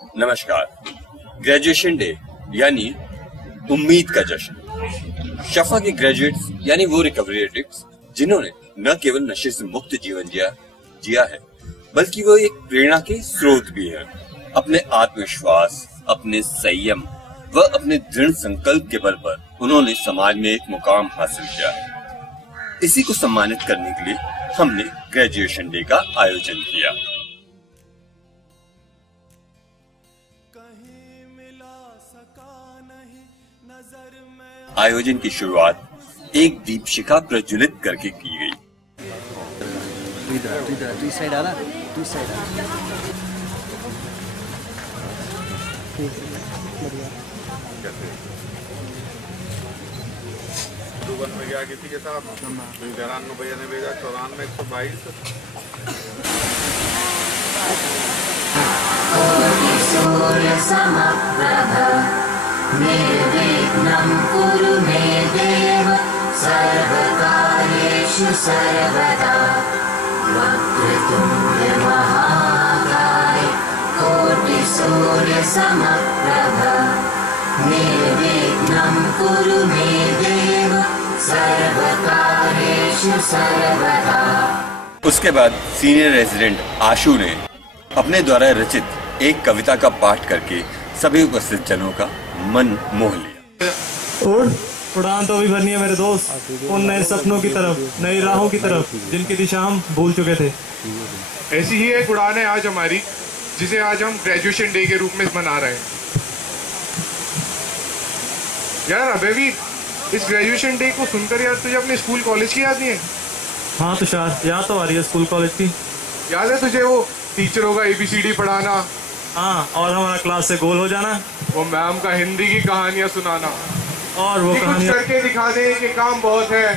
नमस्कार। Graduation day यानी उम्मीद का जश्न। शफा के ग्रेजुएट्स यानी वो रिकवरी एडिक्ट्स जिन्होंने न केवल नशे से मुक्त जीवन जिया है, बल्कि वो एक प्रेरणा के स्रोत भी है। अपने आत्मविश्वास, अपने संयम व अपने दृढ़ संकल्प के बल पर उन्होंने समाज में एक मुकाम हासिल किया है। इसी को सम्मानित करने के लिए हमने ग्रेजुएशन डे का आयोजन किया। आयोजन की शुरुआत एक दीपशिखा प्रज्वलित करके की गई। में गया किसी के साथ 93 भैया ने भेजा 94 122। निर्विघ्नं कुरु मे देव सर्वकार्येषु सर्वदा वक्रतुण्ड महाकाय कोटिसूर्यसमप्रभ निर्विघ्नं कुरु मे देव सर्वकार्येषु सर्वदा। उसके बाद सीनियर रेजिडेंट आशु ने अपने द्वारा रचित एक कविता का पाठ करके सभी उपस्थित जनों का मन मोह लिया। और उड़ान तो अभी भरनी है मेरे दोस्त, उन नए सपनों की तरफ, नई राहों की तरफ जिनकी दिशा हम भूल चुके थे। ऐसी ही एक उड़ान है आज हमारी, जिसे आज हम ग्रेजुएशन डे के रूप में मना रहे हैं। यार अबे भी इस ग्रेजुएशन डे को सुनकर यार तुझे अपने स्कूल कॉलेज की याद नहीं है? हाँ तुषार, याद तो आ रही है स्कूल कॉलेज की। याद है तुझे वो टीचरों का ABCD पढ़ाना? हाँ, और हमारा क्लास से गोल हो जाना, वो मैम का हिंदी की कहानियां सुनाना, और वो कहानियां करके दिखा दे कि काम बहुत है,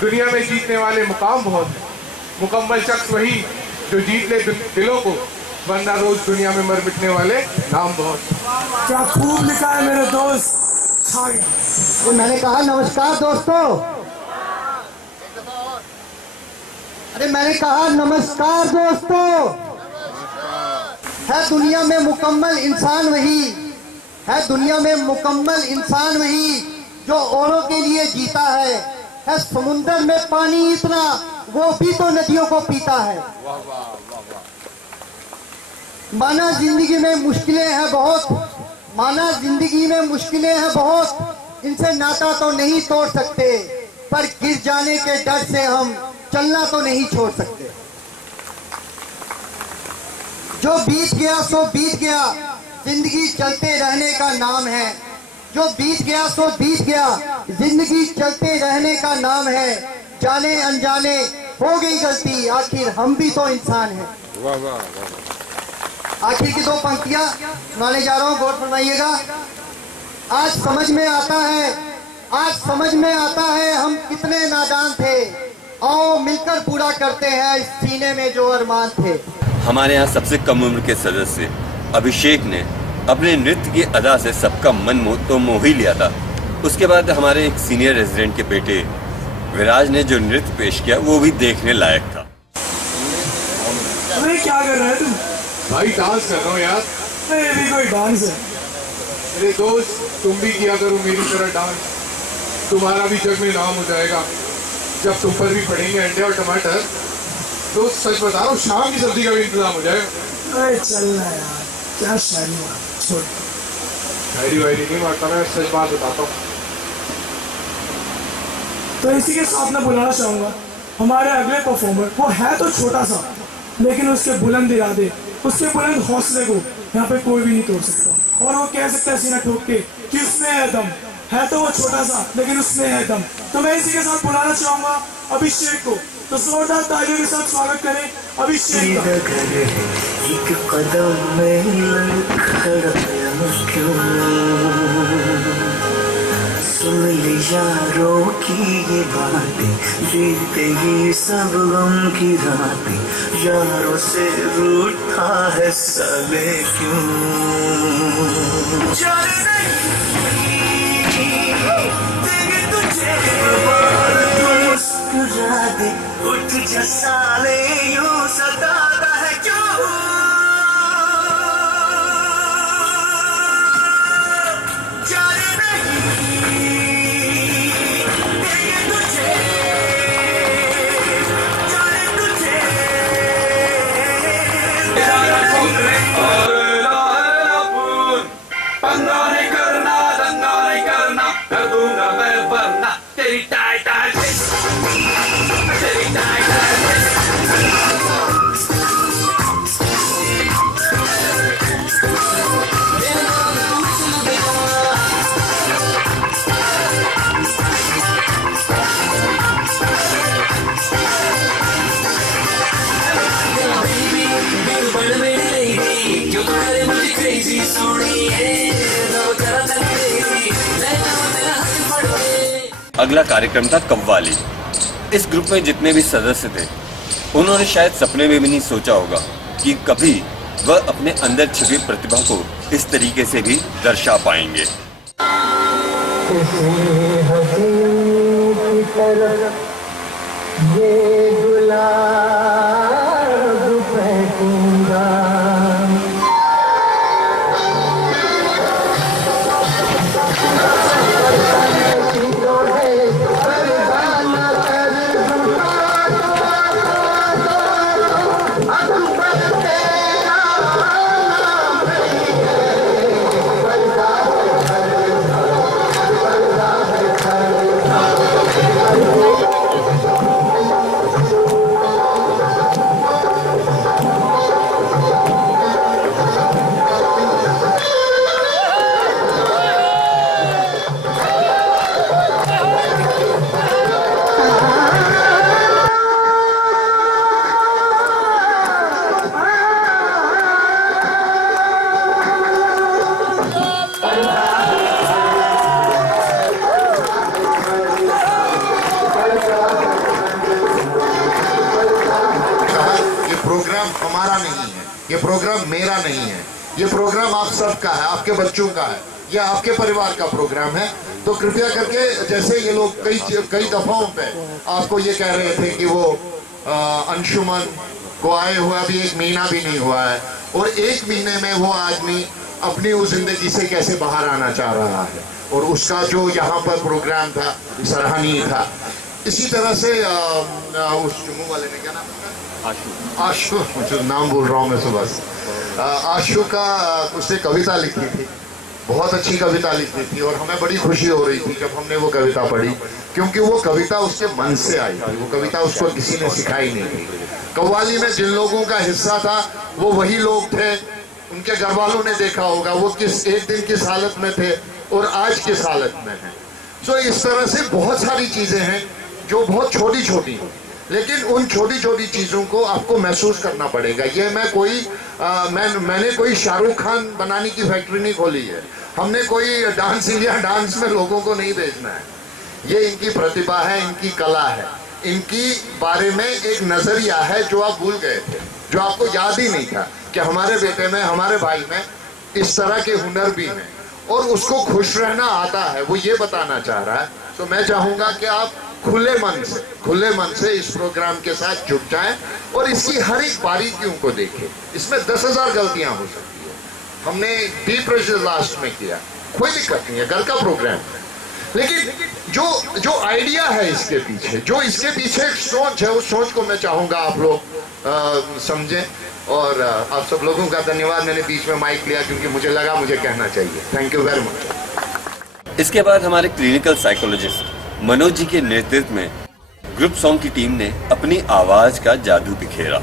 दुनिया में जीतने वाले मुकाम बहुत है। मुकम्मल शख्स वही जो जीत ले दिलों को, वरना रोज दुनिया में मर मिटने वाले नाम बहुत। क्या खूब लिखा है मेरे दोस्त। तो मैंने कहा नमस्कार दोस्तों, अरे मैंने कहा नमस्कार दोस्तों। है दुनिया में मुकम्मल इंसान वही, है दुनिया में मुकम्मल इंसान वही जो औरों के लिए जीता है समुंदर में पानी इतना, वो भी तो नदियों को पीता है। माना जिंदगी में मुश्किलें हैं बहुत, माना जिंदगी में मुश्किलें हैं बहुत, इनसे नाता तो नहीं तोड़ सकते, पर गिर जाने के डर से हम चलना तो नहीं छोड़ सकते। जो बीत गया सो बीत गया, जिंदगी चलते रहने का नाम है। जो बीत गया सो बीत गया, जिंदगी चलते रहने का नाम है। जाने अनजाने हो गई गलती, आखिर हम भी तो इंसान हैं। आखिर की 2 पंक्तियां सुनाने जा रहा हूँ, गौर फरमाइएगा। आज समझ में आता है, आज समझ में आता है हम कितने नादान थे। आओ मिलकर पूरा करते हैं इस सीने में जो अरमान थे। हमारे यहाँ सबसे कम उम्र के सदस्य अभिषेक ने अपने नृत्य की अदा से सबका मन मोह ही लिया था। उसके बाद हमारे एक सीनियर रेजिडेंट के बेटे विराज ने जो नृत्य पेश किया वो भी देखने लायक था। अरे क्या कर रहा है तुम? भाई डांस कर रहा हूँ यार। ये भी कोई डांस है? मेरे दोस्त तुम भी किया करो मेरी तरह डांस, तुम्हारा भी जग में नाम हो जाएगा। जब तुम पर भी पड़ेंगे अंडे और टमाटर, तो सच बता रहा हूँ शाम की सब्जी का भी इंतजाम हो जाएगा। अरे चलना यार, क्या शायरी छोड़। शायरी वायरी नहीं मारता, मैं सच बात बताता हूँ। तो इसी के साथ मैं बुलाना चाहूंगा हमारे अगले परफॉर्मर। वो है तो छोटा सा, लेकिन उसके बुलंद इरादे, उसके बुलंद हौसले को यहाँ पे कोई भी नहीं तोड़ सकता। और वो कह सकता है सीना ठोक के कि उसमें है दम। है तो वो छोटा सा, लेकिन उसमें है दम। तो मैं इसी के साथ बुलाना चाहूंगा अभिषेक को। तो जोरदार तालियों के साथ स्वागत करें अभिषेक का। एक कदम में खड़ा क्यों, सुन ले यारों की ये बातें, देखते ही सब गम की रातें, यारों से रूठा है साले क्यों। उठ जा साले यूं सताता है क्यों। अगला कार्यक्रम था कव्वाली। इस ग्रुप में जितने भी सदस्य थे उन्होंने शायद सपने में भी नहीं सोचा होगा कि कभी वह अपने अंदर छिपी प्रतिभा को इस तरीके से भी दर्शा पाएंगे। हमारा नहीं है, ये प्रोग्राम मेरा नहीं है, ये प्रोग्राम आप सबका है, आपके बच्चों का है, या आपके परिवार का प्रोग्राम है। तो कृपया करके, जैसे ये लोग कई दफाओं पे आपको ये कह रहे थे कि वो अंशुमन को आए हुआ अभी 1 महीना भी नहीं हुआ है, और 1 महीने में वो आदमी अपनी उस जिंदगी से कैसे बाहर आना चाह रहा है, और उसका जो यहाँ पर प्रोग्राम था सराहनीय था। इसी तरह से उस जम्मू वाले ने क्या नाम, आशु, जो नाम बोल रहा हूँ मैं सुबह से, आशु का उसने कविता लिखी थी, बहुत अच्छी कविता लिखी थी, और हमें बड़ी खुशी हो रही थी जब हमने वो कविता पढ़ी, क्योंकि वो कविता उसके मन से आई थी, वो कविता उसको किसी ने सिखाई नहीं थी। कव्वाली में जिन लोगों का हिस्सा था वो वही लोग थे, उनके घर वालों ने देखा होगा वो किस एक दिन किस हालत में थे और आज किस हालत में है। तो इस तरह से बहुत सारी चीजें हैं जो बहुत छोटी छोटी हैं, लेकिन उन छोटी छोटी चीजों को आपको महसूस करना पड़ेगा। ये मैंने कोई शाहरुख खान बनाने की फैक्ट्री नहीं खोली है, हमने कोई डांस इंडिया डांस में लोगों को नहीं भेजना है। ये इनकी प्रतिभा है, इनकी कला है, इनकी बारे में एक नजरिया है जो आप भूल गए थे, जो आपको याद ही नहीं था कि हमारे बेटे में, हमारे भाई में इस तरह के हुनर भी हैं, और उसको खुश रहना आता है, वो ये बताना चाह रहा है। तो मैं चाहूंगा कि आप खुले मन से इस प्रोग्राम के साथ जुट जाएं और इसकी हर एक बारीकियों को देखें। इसमें 10,000 गलतियां हो सकती है, हमने डीप प्रेशर लास्ट में किया, कोई दिक्कत नहीं है, घर का प्रोग्राम है, लेकिन जो आइडिया है इसके पीछे, जो इसके पीछे एक सोच है, उस सोच को मैं चाहूंगा आप लोग समझें। और आप सब लोगों का धन्यवाद। मैंने बीच में माइक लिया क्योंकि मुझे लगा मुझे कहना चाहिए। Thank you very much. इसके बाद हमारे क्लिनिकल साइकोलॉजिस्ट मनोज जी के नेतृत्व में ग्रुप सॉन्ग की टीम ने अपनी आवाज का जादू बिखेरा।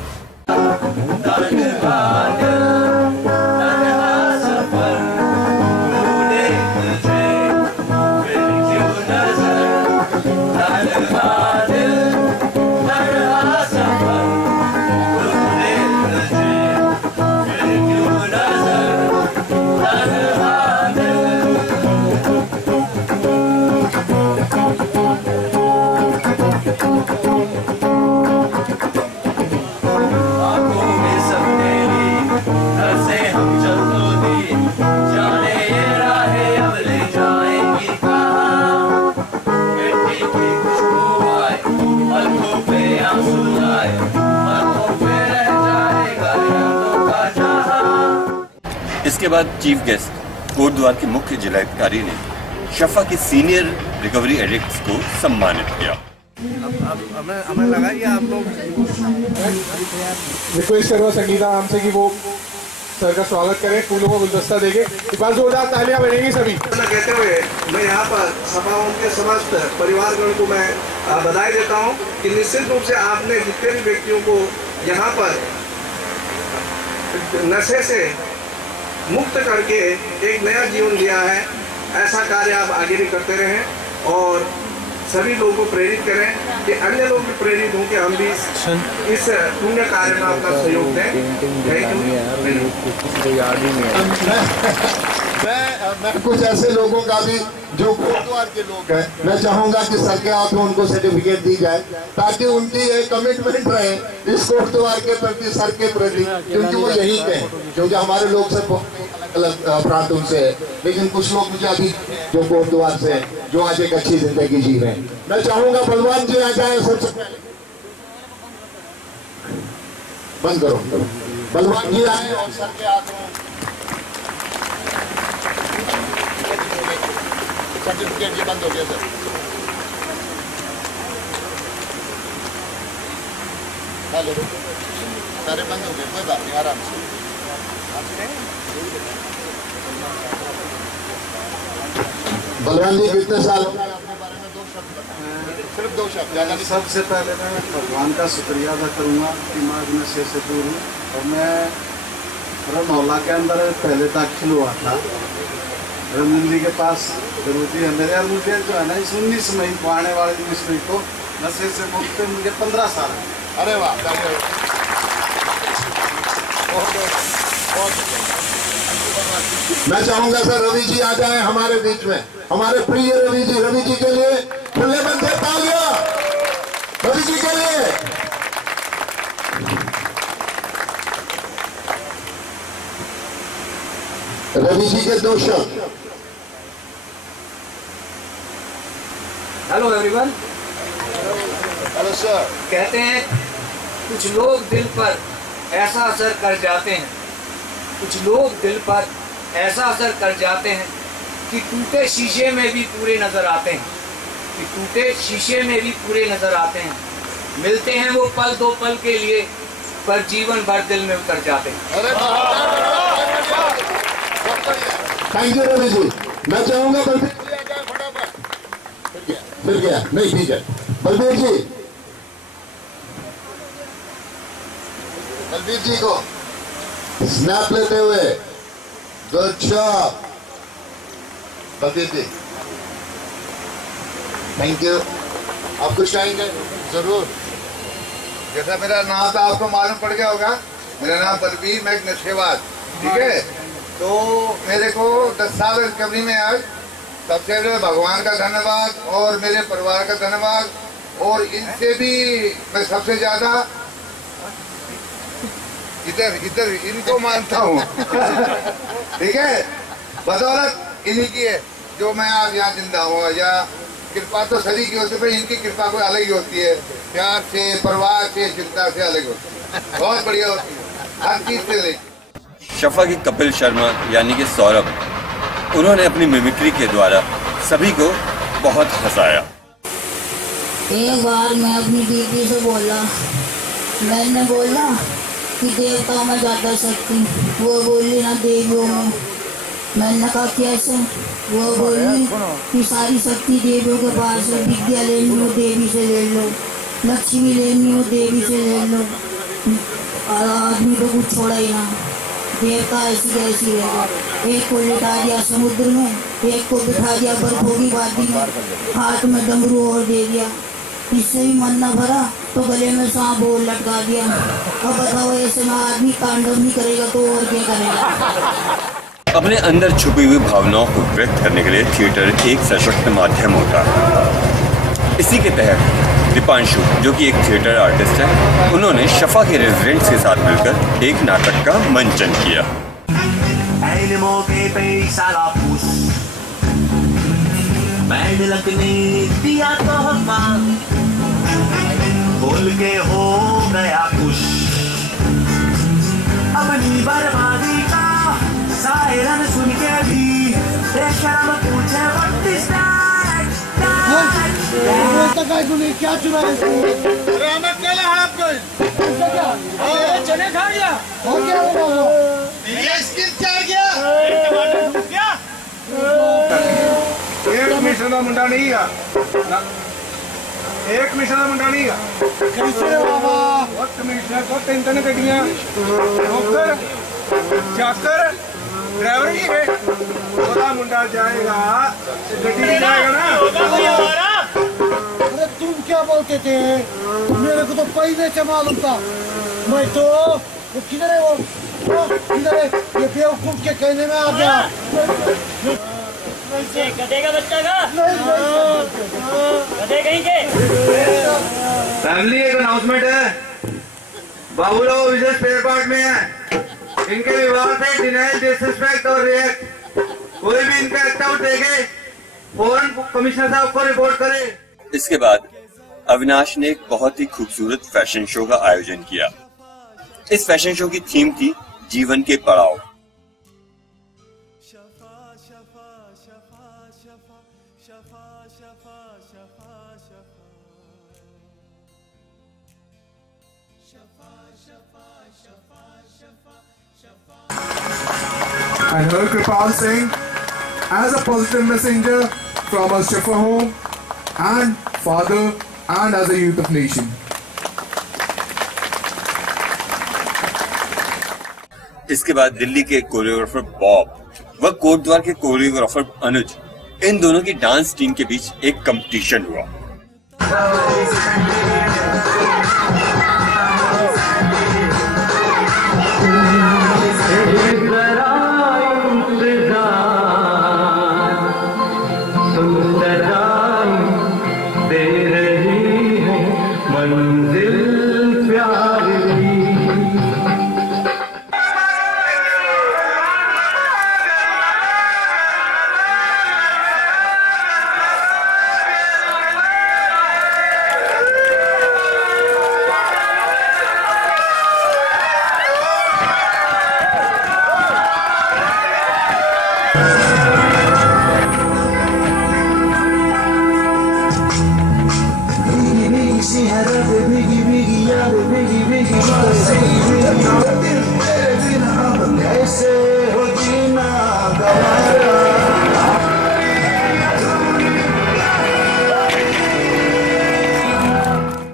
इसके बाद चीफ गेस्ट कोटद्वार के मुख्य जिलाधिकारी ने शफा की सीनियर रिकवरी एडिक्ट्स को सम्मानित किया। हमें लगा कि आप लोग रिक्वेस्ट करो संगीता हमसे कि वो सर का स्वागत करें, फूलों का गुलदस्ता देंगे। एक बार जोरदार तालियां बजेंगी सभी। कहते हुए मैं यहाँ पर सभाओं के समस्त परिवारगण को मैं बधाई देता हूँ कि निश्चित रूप से आपने जितने भी व्यक्तियों को यहाँ पर नशे से मुक्त करके एक नया जीवन दिया है, ऐसा कार्य आप आगे भी करते रहें। और सभी लोगों को प्रेरित करें कि अन्य लोग भी प्रेरित हों कि हम भी इस पुण्य कार्य में अपना सहयोग दें। मैं कुछ ऐसे लोगों का भी जो कोटद्वार के लोग हैं, मैं चाहूंगा कि सर के हाथ में उनको सर्टिफिकेट दी जाए ताकि उनकी एक कमिटमेंट रहे इस कोटद्वार के प्रति, सर के प्रति, क्योंकि वो यही के हैं। क्योंकि हमारे लोग सब अलग प्रांतों से है, लेकिन कुछ लोग मुझे अभी जो कोटद्वार से हैं, जो आज एक अच्छी जिंदगी जी रहे हैं। मैं चाहूंगा बलवान जी आ जाए सबसे पहले। बंद करो, बलवान जी आए और सर के हाथ में सर्टिफिकेट। ये बंद हो गया सर। हेलो, सारे बंद हो गए, कोई बात नहीं, आराम से। बलवान जी कितने साल अपने बारे में 2 शब्द बताएं, सिर्फ 2 शब्द, ज़्यादा नहीं। सबसे पहले मैं भगवान का शुक्रिया अदा करूँगा कि मैं नशे से दूर हूँ। और मैं मोहल्ला के अंदर पहले दाखिल हुआ था रमनंदी के पास, गुरुजी है मेरे। और मुझे जो है ना इस 19 मई को, आने वाले 19 मई को नशे से मुक्त मुझे 15 साल है। अरे वाह, मैं चाहूंगा सर रवि जी आ जाए हमारे बीच में, हमारे प्रिय रवि जी। रवि जी के लिए खुले मन से तालियां, रवि जी के लिए। रवि जी के 2 शब्द। Hello everyone. Hello sir. कहते हैं कुछ लोग दिल पर ऐसा असर कर जाते हैं, कुछ लोग दिल पर ऐसा असर कर जाते हैं कि टूटे शीशे में भी पूरे नजर आते हैं, कि टूटे शीशे में भी पूरे नजर आते हैं। मिलते हैं वो पल 2 पल के लिए, पर जीवन भर दिल में उतर जाते हैं। Thank you Ravi ji. मैं चाहूंगा बलबीर जी आ जाए फटाफट। फिर गया नहीं, ठीक है बलबीर जी। बलबीर जी को स्नैप लेते हुए, good job Balbir ji, thank you. आप कुछ कहेंगे? जरूर। जैसा मेरा नाम था आपको मालूम पड़ गया होगा, मेरा नाम बलबीर, मैं एक नशेबाज, ठीक है। तो मेरे को 10 साल रिकवरी में आज सबसे पहले भगवान का धन्यवाद और मेरे परिवार का धन्यवाद, और इनसे भी मैं सबसे ज्यादा इधर इनको मानता हूँ ठीक है। बदौलत इन्हीं की है जो मैं आज यहाँ जिंदा हुआ। या कृपा तो सभी की होती है, इनकी कृपा कोई अलग ही होती है, प्यार से, परिवार से, चिंता से अलग होती है, बहुत बढ़िया होती है हर चीज से लेकर। शफा के कपिल शर्मा यानी कि सौरभ, उन्होंने अपनी मिमिक्री के द्वारा सभी को बहुत हंसाया। एक बार मैं अपनी दीदी से बोला, मैंने बोला कि देवताओं में ज़्यादा शक्ति, वो बोली ना देवियों में। मैंने कहा कैसे? वो बोली कि सारी शक्ति देवियों के पास है, विद्या लेनी हो देवी से ले लो, लक्ष्मी लेनी हो देवी से ले लो, और आदमी तो कुछ छोड़ा ही ना, देवता ऐसी कैसी रहेगा। एक को लिटा दिया समुद्र में, एक को बिठा दिया बर्फों की वादी में, हाथ में डमरू और दे दिया, इससे भी मन न भरा तो गले में सांप और लटका दिया। अब बताओ ऐसे में आदमी तांडव नहीं करेगा तो और क्या करेगा। अपने अंदर छुपी हुई भावनाओं को व्यक्त करने के लिए थिएटर एक सशक्त माध्यम होता है। इसी के तहत दीपांशु, जो कि एक थिएटर आर्टिस्ट है, उन्होंने शफा के रेजिडेंट्स के साथ मिलकर एक नाटक का मंचन किया। दिया तोहफा बोल के हो गया खुश, अपनी बर्बादी का सायरन सुन के भी बेशर्म पूछे व्हाट इज दैट। क्या चुना चने खा गया और क्या एक मिशन का मुंडा नहीं गा, एक मिशन का मुंडा नहीं गा। कैसे बाबा? कमिश्नर को 3 गड्डियां, नौकर, चाकर, ड्राइवर ही है। मुंडा जाएगा, गड्डी जाएगा ना। अरे तुम क्या बोलते थे? मेरे को तो पहले से मालूम था। मैं तो वो किधर है वो किधर है? ये बेवकूफ के कहने में आ गया। गधे का बच्चा का गधे कहीं के। फैमिली एक अनाउंसमेंट है। बाबूराव विजय स्पेयर पार्ट में है। इनके विवाह से डिनाइल, डिसरिस्पेक्ट और रिएक्ट कोई भी इनका एक्ट आउट देखे फौरन कमिश्नर साहब को रिपोर्ट करे। इसके बाद अविनाश ने एक बहुत ही खूबसूरत फैशन शो का आयोजन किया। इस फैशन शो की थीम थी जीवन के पड़ाव। I heard Kripal Singh as a positive messenger from our Shifa home and father and as a youth of nation. इसके बाद दिल्ली के कोरियोग्राफर बॉब व कोटद्वार के कोरियोग्राफर अनुज, इन दोनों की डांस टीम के बीच एक कंपटीशन हुआ।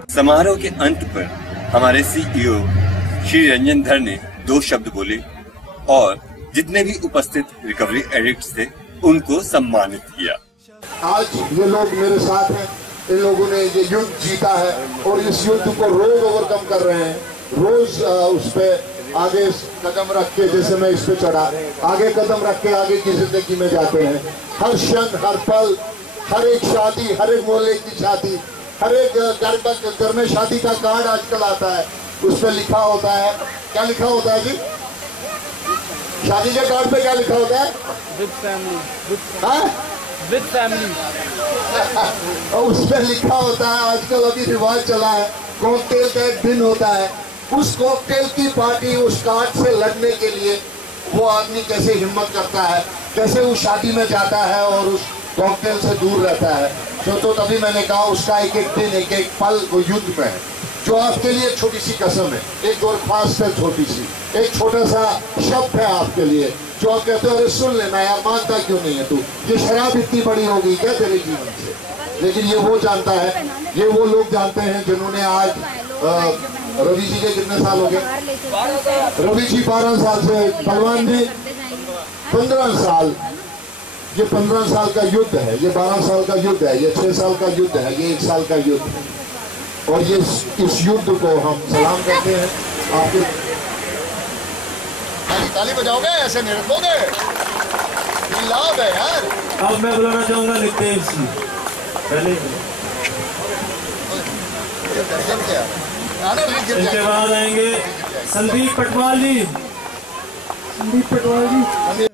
समारोह के अंत पर हमारे सीईओ श्री रंजन धर ने 2 शब्द बोले और जितने भी उपस्थित रिकवरी एडिक्ट्स थे उनको सम्मानित किया। आज ये लोग मेरे साथ हैं, इन लोगों ने ये युद्ध जीता है और इस युद्ध को रोज ओवरकम कर रहे हैं। रोज उस पे आगे कदम रख के, जैसे मैं इस पे चढ़ा, आगे कदम रख के आगे की जिंदगी में जाते हैं। हर क्षण, हर पल, हर एक शादी, हर एक मोहल्ले की शादी, हर एक घर में शादी का कार्ड आजकल आता है, उस पे लिखा होता है, क्या लिखा होता है जी? शादी के कार्ड पे क्या लिखा होता है? With family. With family. और उस पे लिखा होता है, आजकल अभी रिवाज चला है, कॉकटेल का एक दिन होता है। उस कॉकटेल की पार्टी, उस कार्ड से लड़ने के लिए वो आदमी कैसे हिम्मत करता है, कैसे उस शादी में जाता है और उस कॉकटेल से दूर रहता है। तो तभी मैंने कहा उसका एक एक दिन, एक एक पल वो युद्ध में है। जो आपके लिए छोटी सी कसम है, एक दरख्वास्त है छोटी सी, एक छोटा सा शब्द है आपके लिए, जो आप कहते हो अरे सुन लेना यार, मानता क्यों नहीं है तू, ये शराब इतनी बड़ी हो गई क्या तेरे जीवन से। लेकिन ये वो जानता है, ये वो लोग जानते हैं जिन्होंने आज रवि जी के कितने साल हो गए? रवि जी 12 साल से, पहलवान जी 15 साल। ये 15 साल का युद्ध है, ये 12 साल का युद्ध है, ये 6 साल का युद्ध है, ये 1 साल का युद्ध है। और ये इस युद्ध को हम सलाम करते हैं। आपके ताली बजाओगे, ऐसे नहीं रखोगे, ये लाभ है यार। अब मैं बुलाना चाहूंगा नितेश जी। पहले इनके बाद आएंगे संदीप पटवाल जी। संदीप पटवाल जी।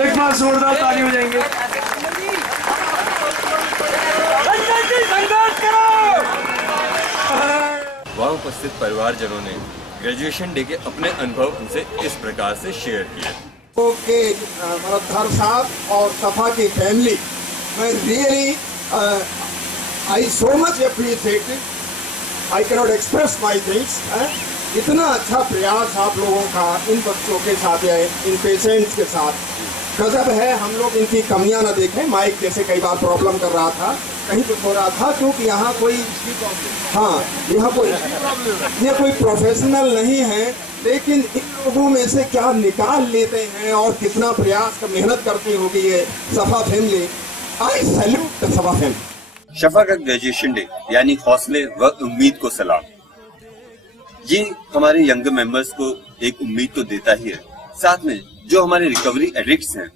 एक बार जोरदार ताली हो जाएंगे। वहाँ उपस्थित परिवारजनों ने ग्रेजुएशन डे के अपने अनुभव उनसे इस प्रकार से शेयर किए। ओके, मतलब धर साहब और सफा की फैमिली, मैं really I so much appreciate I cannot express my things. इतना अच्छा प्रयास आप लोगों का इन बच्चों के साथ या इन पेशेंट्स के साथ गजब है। हम लोग इनकी कमियां ना देखें। माइक जैसे कई बार प्रॉब्लम कर रहा था, कहीं कुछ हो रहा था, क्योंकि यहाँ कोई यहाँ कोई प्रोफेशनल नहीं है, लेकिन इन लोगों में से क्या निकाल लेते हैं और कितना प्रयास का मेहनत करती होगी ये सफा फैमिली। आई सैल्यूट द सफा फैमिली। शफा का ग्रेजुएशन डे यानी हौसले व उम्मीद को सलाम। ये हमारे यंगर मेंबर्स को एक उम्मीद तो देता ही है, साथ में जो हमारे रिकवरी एडिक्ट्स हैं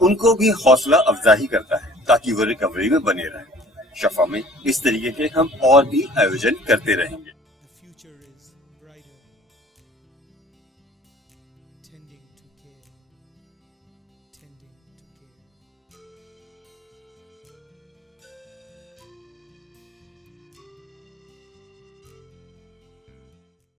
उनको भी हौसला अफजाई करता है ताकि वो रिकवरी में बने रहें। शफा में इस तरीके के हम और भी आयोजन करते रहेंगे।